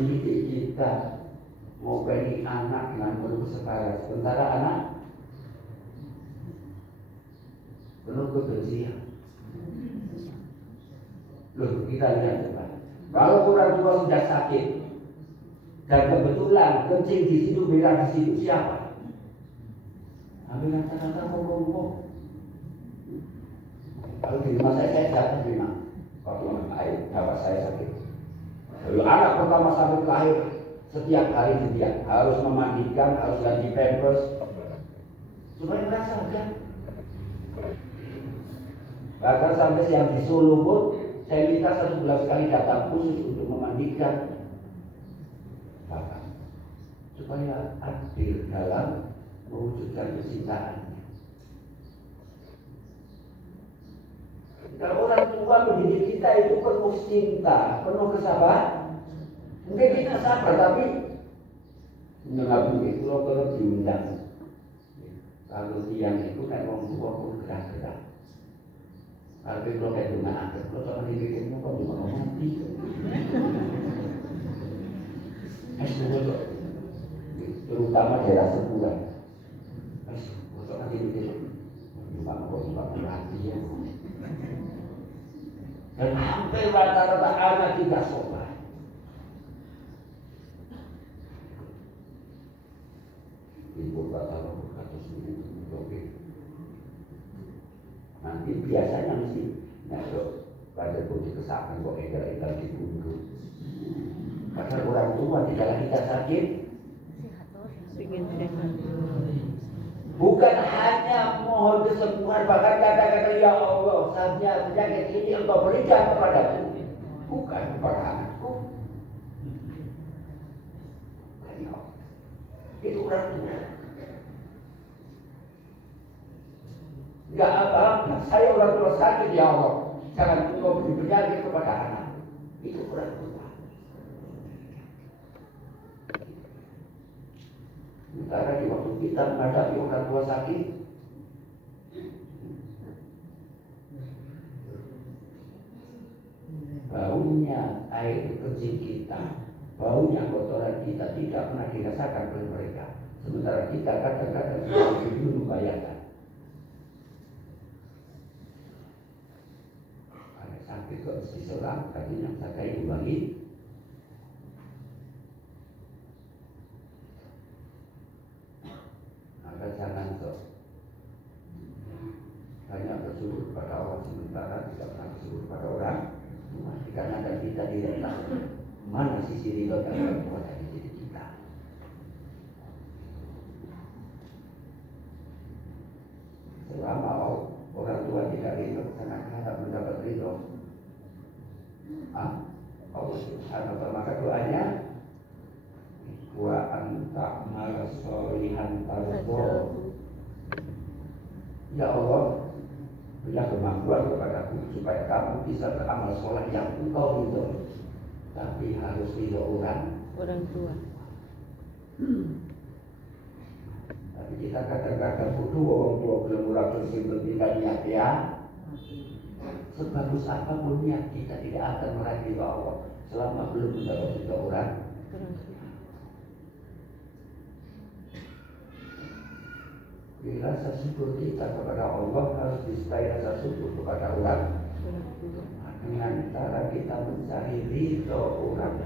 mendidik kita, mau beri anak dengan penuh kesabaran. Sementara anak penuh kebencian. Loh, kita lihat coba. Kalau orang tua sudah sakit dan kebetulan kencing di situ, berak di situ, siapa? Ambil rata-rata ngomong. Kalau di rumah saya tidak terima. Waktu air bapak saya sakit. Lalu anak pertama sampai lahir setiap hari dia harus memandikan, harus ganti pampers supaya merasa saja. Bahkan sampai yang di Solo pun saya minta 1 bulan sekali datang khusus untuk memandikan bapak supaya adil dalam mewujudkan kecintaan. Kalau orang tua mendidik kita itu penuh cinta, penuh kesabaran. Mungkin kita sabar, tapi mengabdi itu kalau diundang. Kalau tiang itu kayak orang tua pun gerak-gerak. Kalau kalau kayak bunga angkat, kalau sama dibikinmu kok cuma mati. Terutama daerah sebulan. Kalau sama dibikin, cuma mati ya. Dan hampir rata-rata anak tidak sopan. Ibu kata sendiri, nanti biasanya mesti kalau pada putih kesakan kok edal-edal dibunuh. Padahal orang tua tidak kita sakit, bukan hanya mohon kesembuhan, bahkan kata-kata ya Allah, saatnya penyakit ini engkau berikan kepadaku, bukan kepada anakku. Itu orang tua. Enggak apa-apa, saya orang tua sakit ya Allah, jangan engkau beri penyakit kepada anak. Itu orang tua. Sementara di waktu kita menghadapi orang tua sakit, baunya air kencing kita, baunya kotoran kita tidak pernah dirasakan oleh mereka. Sementara kita kadang-kadang belum membayangkan. Ada sakit kok mesti seorang, tadi yang saya ulangi. Jangan kok banyak bersyukur pada orang sementara tidak pernah bersyukur pada orang. Karena ada kita tidak tahu mana sisi ridho dan kekuatan dari diri kita. Selama orang tua tidak ridho, sangat harap mendapat ridho. Allah Subhanahu wa ta'ala, maka doanya wa anta mal solihan tardo. Ya Allah, berilah kemampuan kepadaku supaya kamu bisa beramal soleh yang engkau ridho, tapi harus ridho orang tua. Tapi kita kadang-kadang butuh orang tua belum murah bersimpul tidak niat ya. Sebagus apapun niat kita tidak akan meraih ridho Allah selama belum mendapat ridho orang. Rasa syukur kita kepada Allah harus disertai rasa syukur kepada orang dengan cara kita mencari ridho orang.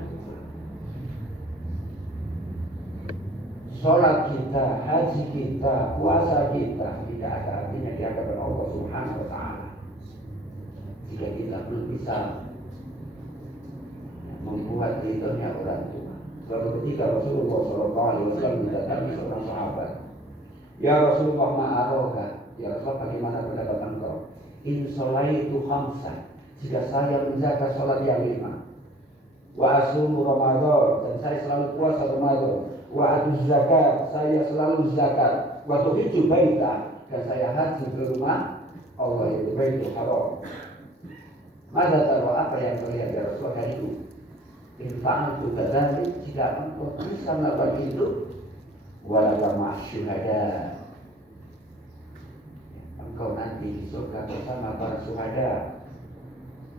Sholat kita, haji kita, puasa kita tidak ada artinya di hadapan Allah Subhanahu wa ta'ala jika kita belum bisa membuat ridhonya orang tua. Suatu ketika Rasulullah SAW mendatangi seorang sahabat, ya Rasulullah ma'aroka, ya Rasulullah bagaimana pendapat engkau? In sholaitu khamsan, jika saya menjaga sholat yang 5, wa asumu Ramadan, dan saya selalu puasa Ramadan, wa atu zakat, saya selalu zakat, wa tuhiju baita, dan saya haji ke rumah Allah yaitu Baitul Haram. Maka tahu apa yang terlihat ya Rasulullah dari itu? Infa'an tu kadzalik, jika engkau bisa melakukan itu, walaupun masyhada, engkau nanti di surga bersama para syuhada,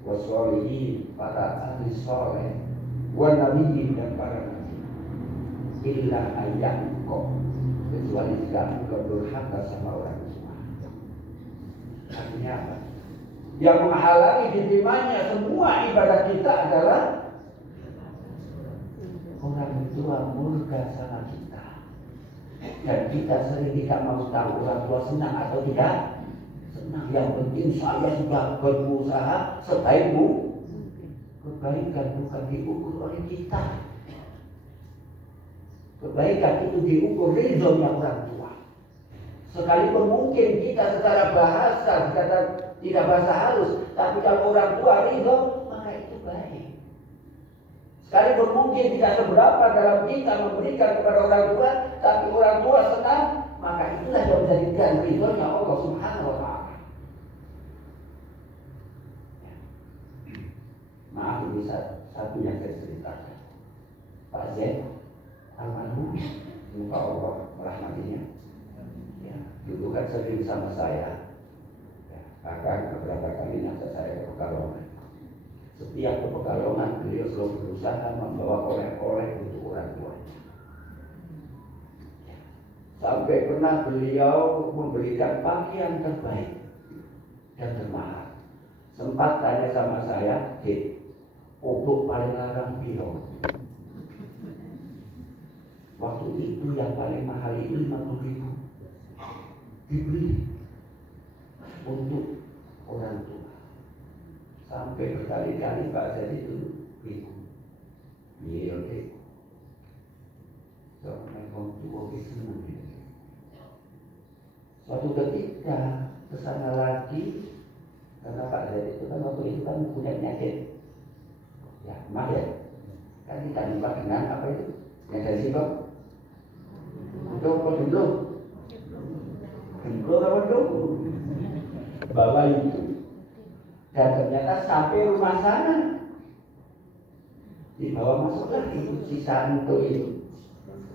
wassolihin, para ahli soleh, wa nabiyyin dan para nabi illa ayyakum, kecuali jika engkau durhaka sama orang tua. Artinya apa? Yang menghalangi diterimanya semua ibadah kita adalah orang tua murka sama kita, dan kita sering tidak mau tahu orang tua senang atau tidak senang. Yang penting saya sudah berusaha sebaik mungkin. Kebaikan bukan diukur oleh kita. Kebaikan itu diukur ridhonya orang tua. Sekalipun mungkin kita secara bahasa kata tidak bahasa halus, tapi kalau orang tua ridho maka itu baik. Sekalipun mungkin tidak seberapa dalam kita memberikan kepada orang tua, tapi orang tua senang, maka itulah yang menjadikan ridhonya Allah Subhanahu wa Ta'ala. Maaf, ini satu yang saya ceritakan. Pak Z almarhum, semoga Allah merahmatinya. Ya, dulu kan sering sama saya. Ya, bahkan beberapa kali ngajak saya ke Pekalongan. Setiap ke Pekalongan beliau selalu berusaha membawa oleh-oleh untuk orang tuanya. Ya, sampai pernah beliau memberikan pakaian terbaik dan termahal. Sempat tanya sama saya, untuk paling larang piro. Waktu itu yang paling mahal itu 50.000 dibeli untuk orang tua. Sampai berkali-kali Pak Zadi itu bingung. Iya oke. Soalnya orang tua senang. Suatu ketika kesana lagi, karena Pak Zadi itu kan waktu itu kan punya penyakit. Ya, maaf ya. Kan kita jumpa dengan apa itu? Yang dari sini kok? Untuk apa dulu? Dulu apa dulu? Bawa itu. Dan ternyata sampai rumah sana dibawa masuklah itu sisa untuk itu.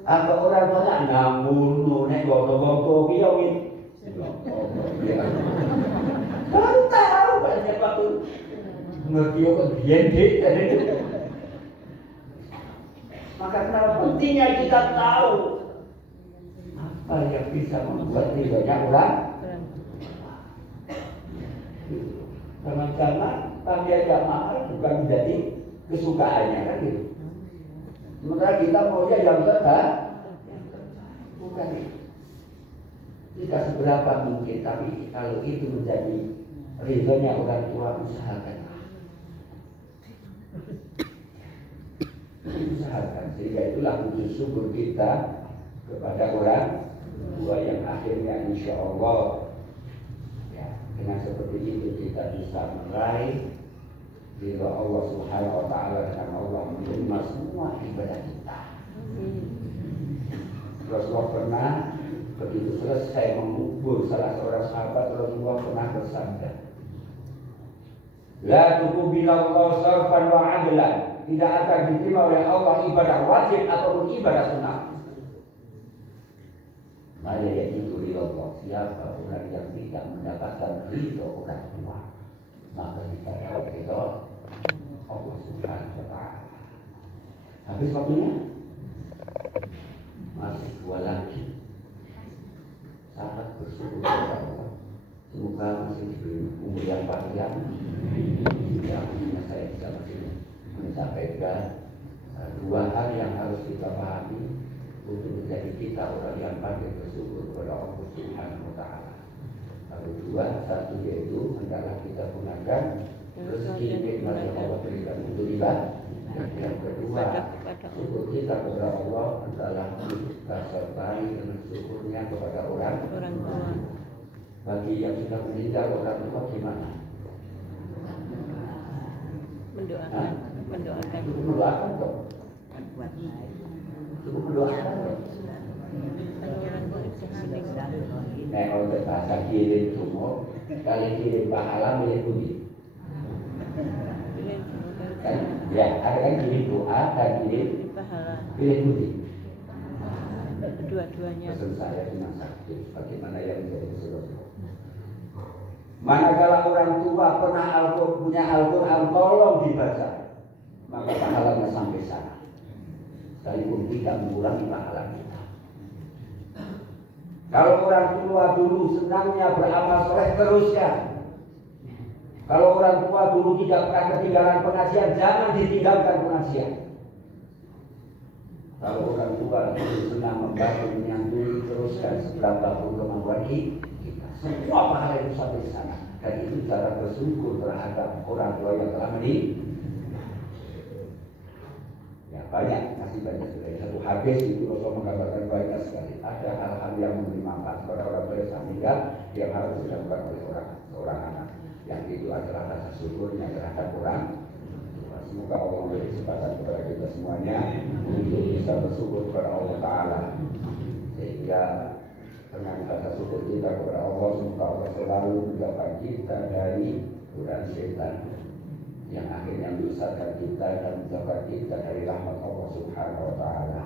Apa orang tua namun nek goto-goto piye wis. Baru tahu banyak waktu ngerti kok biyen dik. Maka kenapa pentingnya kita tahu apa yang bisa membuat ridhonya orang. Sama-sama pakaian yang mahal bukan menjadi kesukaannya kan gitu. Sementara kita maunya yang tetap bukan itu. Tidak seberapa mungkin, tapi kalau itu menjadi ridhonya orang tua, usahakan. Usahakan, sehingga itulah wujud syukur kita kepada orang tua yang akhirnya insya Allah ya, dengan seperti itu kita bisa meraih ridho Allah Subhanahu wa Ta'ala, karena Allah menerima semua ibadah kita. Rasulullah pernah begitu selesai mengubur salah seorang sahabat, Rasulullah pernah bersabda, la tuqbilallahu sarfan wa adlan, tidak akan diterima oleh Allah ibadah wajib ataupun ibadah sunnah. Maka yaitu ridho Allah. Siapa orang yang tidak mendapatkan ridho orang tua, maka kita dapat ridho Allah Subhanahu wa Ta'ala. Habis waktunya masih 2 lagi. Sangat bersyukur kepada Allah. Semoga masih diberi umur yang panjang. Yang saya bisa masih menyampaikan 2 hal yang harus kita pahami untuk menjadi kita orang yang pandai bersyukur kepada Allah Subhanahu wa Ta'ala. Lalu 2, satu yaitu hendaklah kita gunakan rezeki nikmat yang Allah berikan untuk ibadah. Yang kedua, syukur kita kepada Allah adalah kita sertai dengan syukurnya kepada orang tua. Bagi yang sudah meninggal orang tua gimana? Mendoakan. Cukup mendoakan kok. Cukup mendoakan kok. Nah, kalau bahasa kirim semua, kali kirim pahala milik budi. Kan, ya, ada kan kirim doa dan kirim pahala. Kirim budi. Kedua-duanya. Pesan saya cuma satu, bagaimana yang menjadi Rasulullah. Manakala orang tua pernah punya Al-Quran, tolong dibaca. maka pahalanya sampai sana. Sekalipun tidak mengurangi pahala kita. Kalau orang tua dulu senangnya beramal soleh, teruskan. Kalau orang tua dulu tidak pernah ketinggalan pengajian, jangan ditinggalkan pengajian. Kalau orang tua dulu senang membantu menyantuni, teruskan seberapa pun kemampuan kita. Semua pahala itu sampai sana. Dan itu cara bersyukur terhadap orang tua yang telah meninggal. Ya banyak, masih banyak sekali. Satu hadis itu Rasul mengatakan banyak sekali. Ada hal-hal yang memberi manfaat kepada orang tua yang meninggal yang harus dilakukan oleh seorang anak. Yang itu adalah rasa syukurnya terhadap orang. Semoga Allah memberi kesempatan kepada kita semuanya untuk bisa bersyukur kepada Allah Ta'ala, sehingga dengan rasa syukur kita kepada Allah, semoga Allah selalu menjaga kita dari godaan setan yang akhirnya menyesatkan kita dan menjaga kita dari rahmat Allah Subhanahu wa Ta'ala.